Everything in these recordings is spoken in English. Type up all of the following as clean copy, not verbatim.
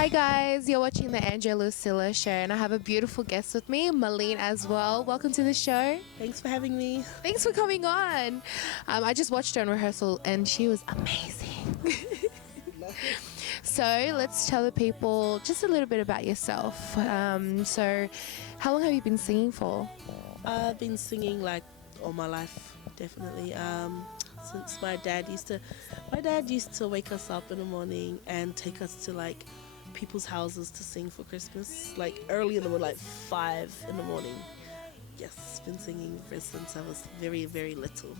Hi guys, you're watching the Andrea-Lusila Show and I have a beautiful guest with me, Malene Asuael. Welcome to the show. Thanks for having me. Thanks for coming on. I just watched her in rehearsal and she was amazing. So let's tell the people just a little bit about yourself. So how long have you been singing for? I've been singing like all my life, definitely. Since my dad used to wake us up in the morning and take us to like people's houses to sing for Christmas, like early in the morning, like 5 in the morning. Yes, been singing ever since I was very, very little.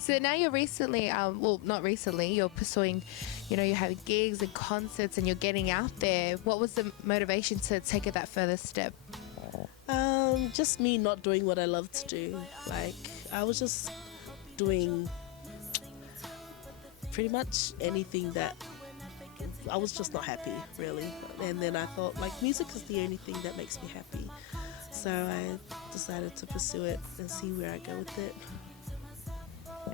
So now you're recently, well, not recently, you're pursuing, you're having gigs and concerts and you're getting out there. What was the motivation to take it that further step? Just me not doing what I love to do. Like, I was just doing pretty much anything that I was just not happy, really. And then I thought, like, music is the only thing that makes me happy. So I decided to pursue it and see where I go with it.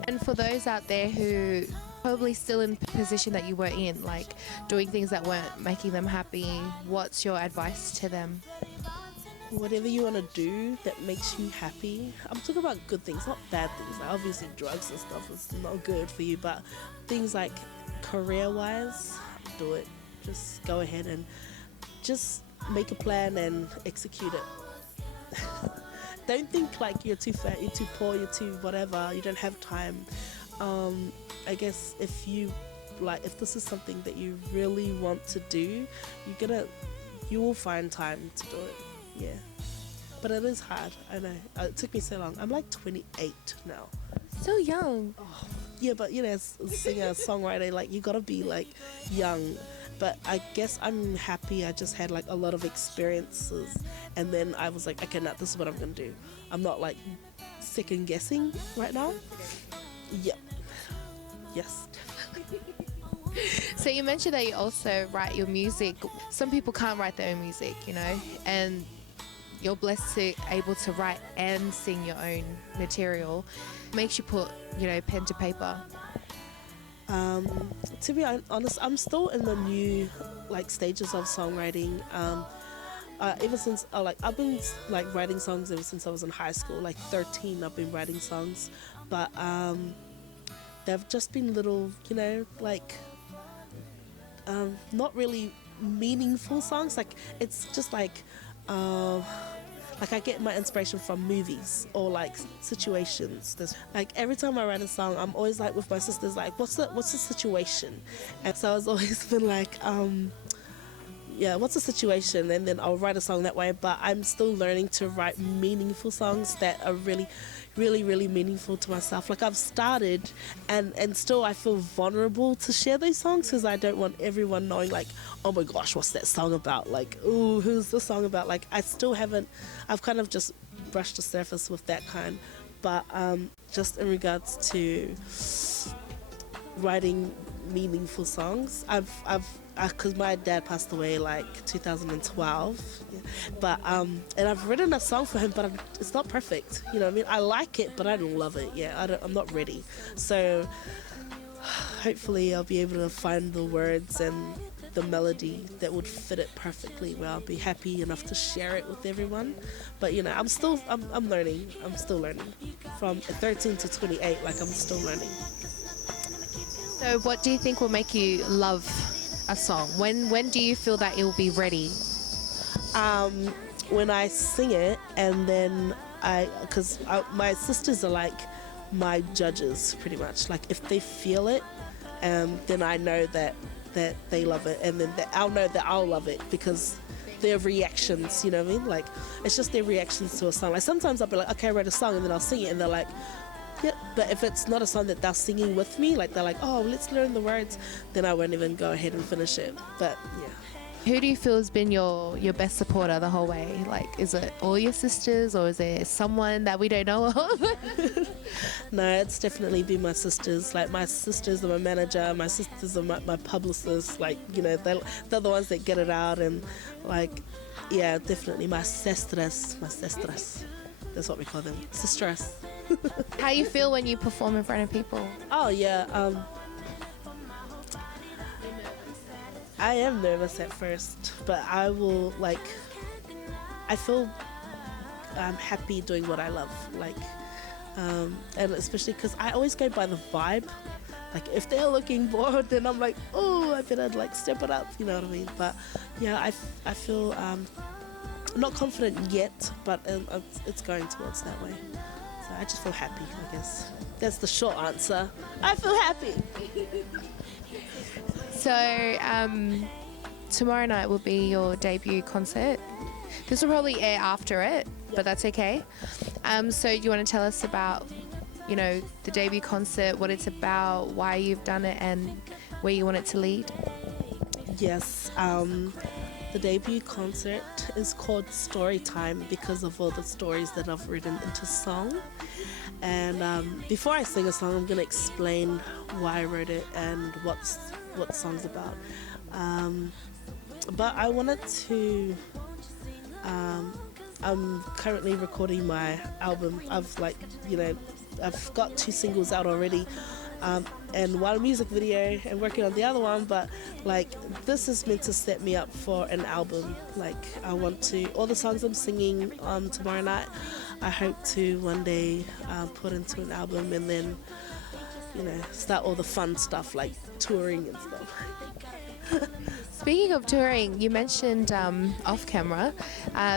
And for those out there who probably still in the position that you were in, like doing things that weren't making them happy, what's your advice to them? Whatever you want to do that makes you happy. I'm talking about good things, not bad things. Like obviously drugs and stuff is not good for you, but things like career-wise, do it. Just go ahead and just make a plan and execute it. Don't think like you're too fat, you're too poor, you're too whatever, you don't have time. I guess if this is something that you really want to do, you will find time to do it. Yeah, but it is hard. I know. It took me so long. I'm like 28 now. So young. Oh, yeah, but as a singer, songwriter, like you gotta be like young. But I guess I'm happy. I just had like a lot of experiences, and then I was like, okay, now this is what I'm gonna do. I'm not like second guessing right now. Yep. Yes. So you mentioned that you also write your music. Some people can't write their own music, and you're blessed to able to write and sing your own material. Makes you put, pen to paper. To be honest, I'm still in the new stages of songwriting. Ever since I've been writing songs ever since I was in high school. Like 13, I've been writing songs, but they've just been little, not really meaningful songs. Like it's just like I get my inspiration from movies or like situations. Like every time I write a song, I'm always like with my sisters, like, what's the situation? And so I've always been like, what's the situation? And then I'll write a song that way. But I'm still learning to write meaningful songs that are really, really, really meaningful to myself. Like I've started and still I feel vulnerable to share those songs because I don't want everyone knowing like, oh my gosh, what's that song about? Like, ooh, who's the song about? Like I've kind of just brushed the surface with that kind. But just in regards to writing meaningful songs, because my dad passed away like 2012, but and I've written a song for him, but it's not perfect. You know what I mean? I like it, but I don't love it. Yeah, I'm not ready. So hopefully I'll be able to find the words and the melody that would fit it perfectly, where I'll be happy enough to share it with everyone. But I'm learning. I'm still learning. From 13 to 28, like I'm still learning. So what do you think will make you love a song? When do you feel that it will be ready? When I sing it, and then because my sisters are like my judges pretty much. Like if they feel it, then I know that they love it, and then I'll know that I'll love it because their reactions, you know what I mean? Like it's just their reactions to a song. Like sometimes I'll be like, okay, I wrote a song, and then I'll sing it, and they're like, yeah. But if it's not a song that they're singing with me, like they're like, oh, let's learn the words, then I won't even go ahead and finish it. But yeah. Who do you feel has been your best supporter the whole way? Like, is it all your sisters, or is there someone that we don't know of? No, it's definitely been my sisters. Like my sisters are my manager, my sisters are my publicists. Like, they're the ones that get it out, and like, yeah, definitely my sestras. That's what we call them, sisters. How you feel when you perform in front of people? Oh yeah, I am nervous at first, but I will I feel happy doing what I love, and especially because I always go by the vibe. Like if they're looking bored, then I'm like, oh, I better step it up, you know what I mean? But yeah, I feel not confident yet, but it's going towards that way. So I just feel happy, I guess. That's the short answer. I feel happy. So tomorrow night will be your debut concert. This will probably air after it, but that's okay. So you want to tell us about, the debut concert, what it's about, why you've done it, and where you want it to lead? Yes. The debut concert is called Storytime because of all the stories that I've written into song. And before I sing a song, I'm going to explain why I wrote it and what the song's about. But I wanted to... I'm currently recording my album. I've got 2 singles out already, and 1 music video, and working on the other one. But this is meant to set me up for an album. I want to, all the songs I'm singing tomorrow night, I hope to one day put into an album, and then start all the fun stuff like touring and stuff. Speaking of touring, you mentioned off camera,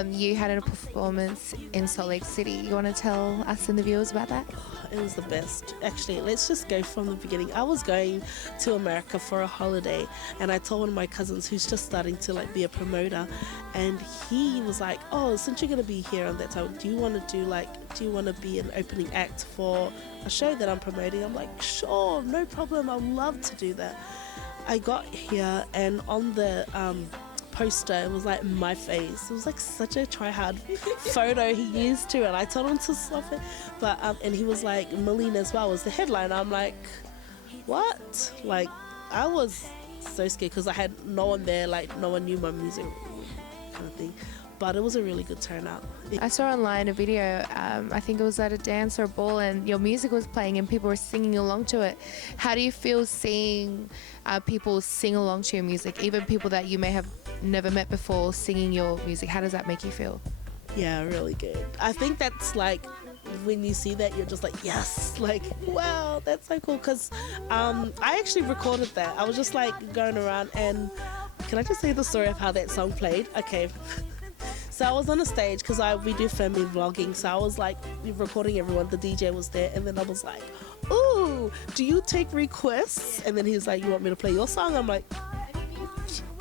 you had a performance in Salt Lake City. You want to tell us and the viewers about that? It was the best. Actually, let's just go from the beginning. I was going to America for a holiday, and I told one of my cousins who's just starting to be a promoter, and he was like, oh, since you're going to be here on that time, do you want to be an opening act for a show that I'm promoting? I'm like, sure, no problem. I'd love to do that. I got here, and on the poster it was my face. It was such a try-hard photo he used too, and I told him to stop it. But and he was like, Malene Asuael was the headline. I'm like, what? I was so scared because I had no one there, no one knew my music kind of thing. But it was a really good turnout. I saw online a video, I think it was at a dance or a ball, and your music was playing and people were singing along to it. How do you feel seeing people sing along to your music, even people that you may have never met before singing your music? How does that make you feel? Yeah, really good. I think that's when you see that, you're just yes, wow, that's so cool. Because I actually recorded that. I was just going around, and can I just say the story of how that song played? Okay. So I was on a stage because we do family vlogging. So I was recording everyone. The DJ was there, and then I was like, "Ooh, do you take requests?" And then he's like, "You want me to play your song?" I'm like,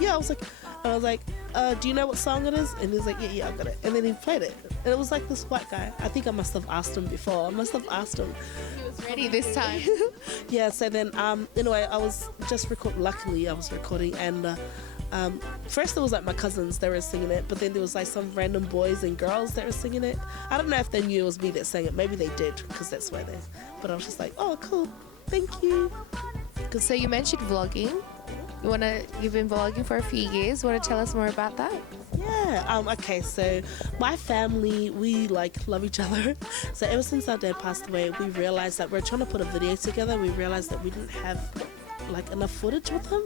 "Yeah." I was like, "Do you know what song it is?" And he's like, "Yeah, I got it." And then he played it, and it was this white guy. I think I must have asked him before. He was ready this time. Yeah. So then, anyway, I was just luckily I was recording, and first it was my cousins, they were singing it, but then there was some random boys and girls that were singing it. I don't know if they knew it was me that sang it. Maybe they did, because that's why they. But I was just oh, cool, thank you. So you mentioned vlogging. You've been vlogging for a few years. Want to tell us more about that? Yeah. Okay. So my family, we love each other. So ever since our dad passed away, we realized that we're trying to put a video together. We realized that we didn't have enough footage with him.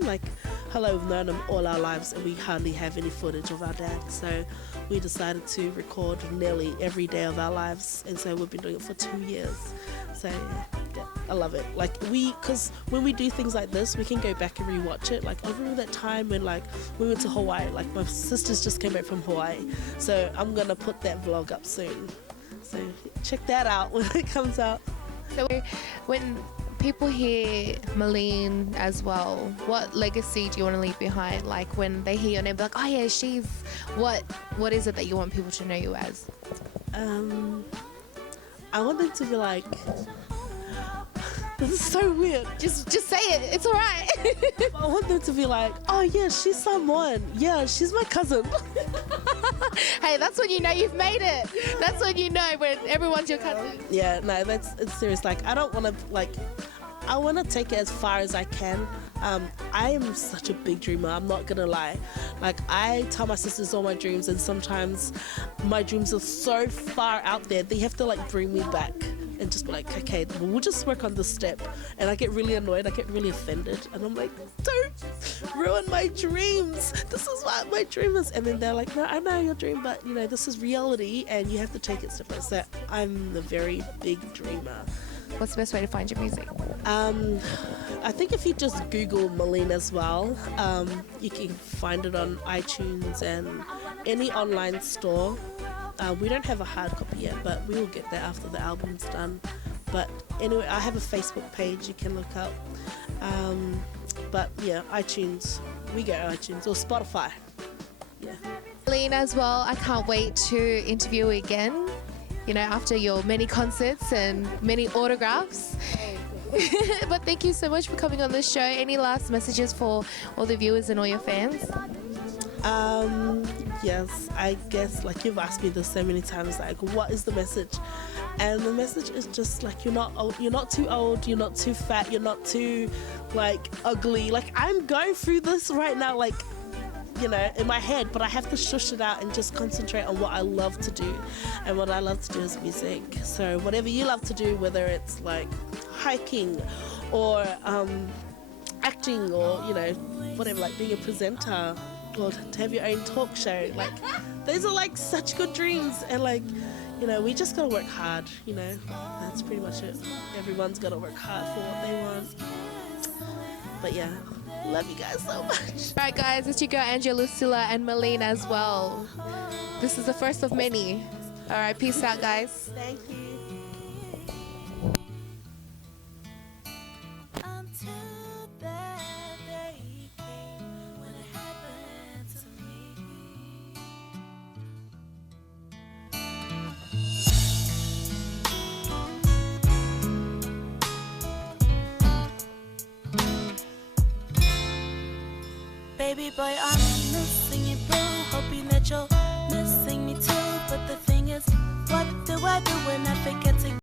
Hello, we've known him all our lives, and we hardly have any footage of our dad. So we decided to record nearly every day of our lives, and so we've been doing it for 2 years. So yeah, I love it. Because when we do things like this, we can go back and rewatch it. I remember that time when we went to Hawaii. My sisters just came back from Hawaii, so I'm gonna put that vlog up soon. So check that out when it comes out. So when people hear Malene as well, what legacy do you want to leave behind? When they hear your name, they're oh yeah, she's what is it that you want people to know you as? I want them to be this is so weird. Just say it. It's all right. I want them to be oh yeah, she's someone. Yeah, she's my cousin. Hey, that's when you know you've made it. That's when you know when everyone's your cousin. Yeah, no, it's serious. I don't want to I want to take it as far as I can. I am such a big dreamer, I'm not gonna lie. I tell my sisters all my dreams, and sometimes my dreams are so far out there, they have to bring me back. and just be like, okay, well, we'll just work on this step. And I get really annoyed, I get really offended, and I'm like, don't ruin my dreams. This is what my dream is. And then they're like, no, I know your dream, but you know, this is reality and you have to take it step by step. I'm a very big dreamer. What's the best way to find your music? I think if you just Google Malene Asuael, you can find it on iTunes and any online store. We don't have a hard copy yet, but we will get there after the album's done. But anyway, I have a Facebook page you can look up. But yeah, iTunes, we go iTunes or Spotify. Yeah. Malene as well, I can't wait to interview you again, you know, after your many concerts and many autographs. But thank you so much for coming on the show. Any last messages for all the viewers and all your fans? Yes, I guess like you've asked me this so many times, like what is the message? And the message is just like you're not old, you're not too old, you're not too fat, you're not too like ugly. Like I'm going through this right now, like, you know, in my head, but I have to shush it out and just concentrate on what I love to do. And what I love to do is music. So whatever you love to do, whether it's like hiking or acting or, you know, whatever, like being a presenter or to have your own talk show, like those are like such good dreams. And like, you know, we just gotta work hard, you know, that's pretty much it. Everyone's gotta work hard for what they want. But yeah, love you guys so much. Alright guys, it's your girl Andrea-Lusila and Malene as well. This is the first of many. Alright, peace out guys. Thank you. Baby boy, I'm missing you, boo. Hoping that you're missing me too. But the thing is, what do I do when I forget to